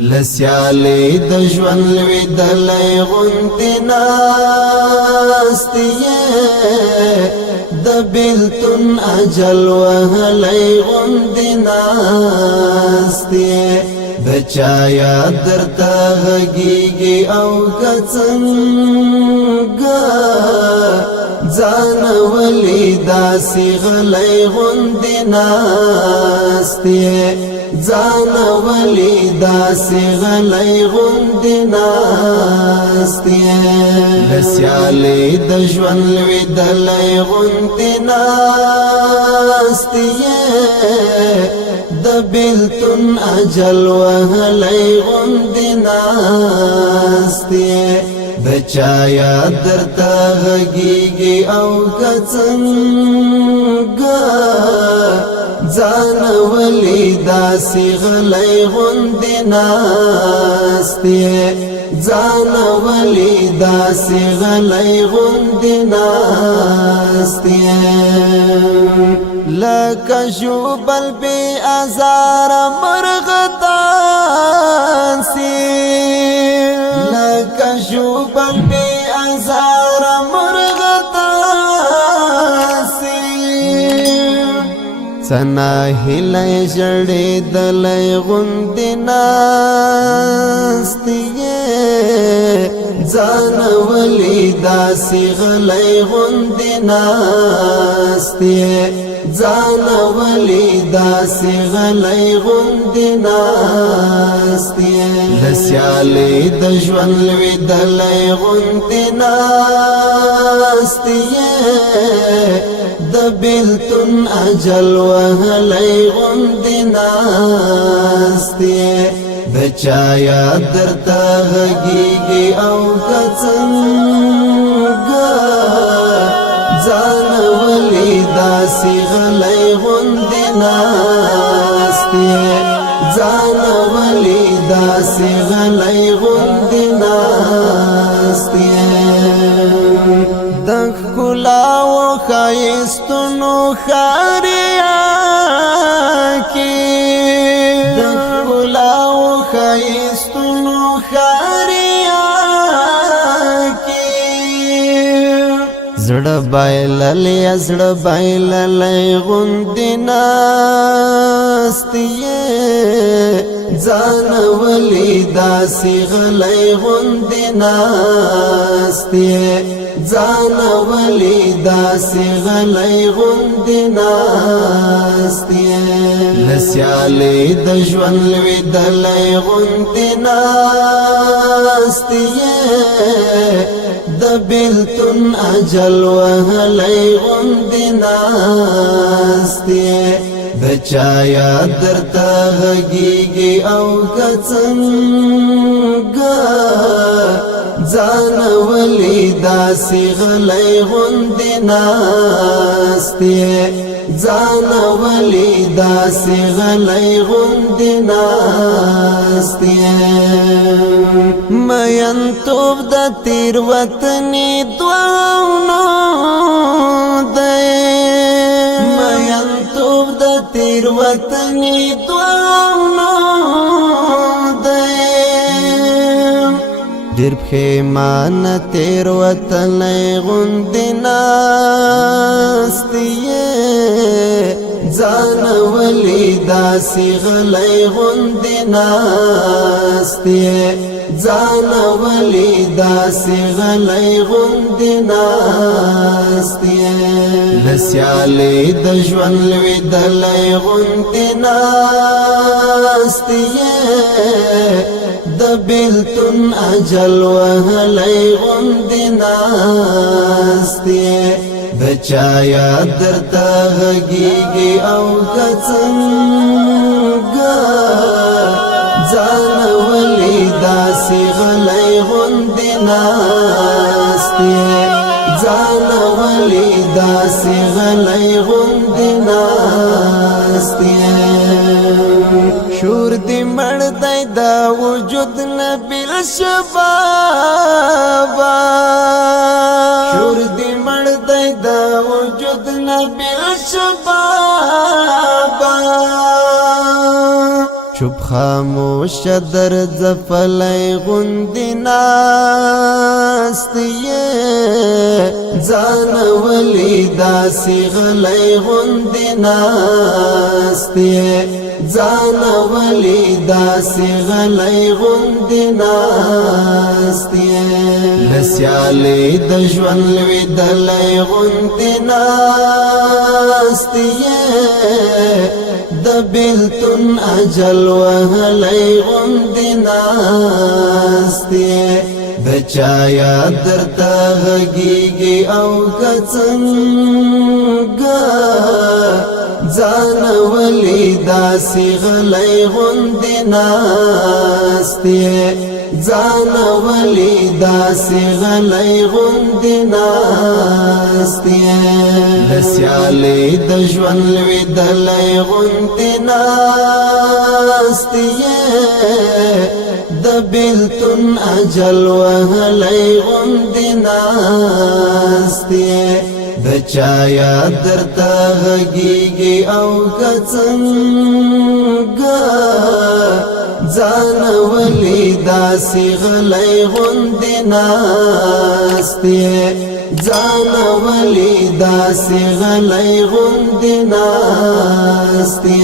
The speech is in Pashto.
لسیالی د ژوند لوی دلای غونډې ناستې د بیلتون اجل وهلی غونډې ناستې د چا یاد درته غږیږي او که څنګه ځان ولې داسې غلی غونډې ناستې ځان ولې داسې غلی غونډې ناستې لسیالې د ژوند لوېدلی غونډې ناستې د بیلتون اجل وهلی غونډې ناستې د چا یاد درته غږیږي او که څنګه ځان ولې داسې غلی غونډې ناستې ځان ولې داسې غلی غونډې ناستې لکه ژوبل بې ازاره مرغه داسې لکه ژوبل بې ازاره مرغه داسې څه ناهیلی ژړېدلی غوندې ناستې ځان ولې داسې غلی غوندې ناستې ځان ولې داسې غلی غوندې ناستې لسیالې د ژوند لوېدلی غوندې ناستې د بیلتون اجل وهلی غوندې ناستې د چا یاد درته غږیږي او که څنګه ځان ولې داسې غلی غوندې ناستې ځان ولې داسې غلی غوندې ناستې د ښکلاو ښایستونو ښاریا کې د ښکلاو ښایستونو ښاریا کې زړه بایللی زړه بایللی غوندې ناستې ځان ولې داسې غلی غوندې ناستې ځان ولې داسې غلی غوندې ناستې لسیالې د ژوند لوېدلی غوندې ناستې د بیلتون اجل وهلی غوندې ناستې د چا یاد درته غږیږي او که څنګه ځان ولې داسې غلی غوندې ناستې ځان ولې داسې غلی غوندې ناستې مینتوب د تېروتنې دوانو دی مینتوب د تېروتنې دوانو دی ډېر پښېمانه تېروتلی غوندې ناستې ځان ولې داسې غلی غوندې ناستې ځان ولې داسې غلی غوندې ناستې لسیالې د ژوند لوېدلی غوندې ناستې د بیلتون اجل وهلی غوندې ناستې د چا یاد درته غږیږي او که څنګه ځان ولې داسې غلی غوندې ناستې ځان ولې داسې غلی غوندې ناستې شور دې مړ دی دا وجود نه بیل شبابا شور دې مړ دی دا وجود نه بیل شبابا چوب خاموش در زفلی غندی ناستی ځان ولی داسی غلی غندی ناستی ځان ولی داسی غلی غندی ناستی لسیالی د ژوند لویدلی غندی ناستی د بیلتون اجل وهلی غندی ناستی د چا یاد درته غږیږي او که څنګه ځان ولې داسې غلی غوندې ناستې ځان ولې داسې غلی غوندې ناستې د سیالۍ د ژوند لوېدلی غوندې ناستې د بیلتون اجل وهلی غوندې ناستې د چا یاد درته غږیږي او که څنګه ځان ولې داسې غلی غوندې ناستې ځان ولې داسې غلی غوندې ناستې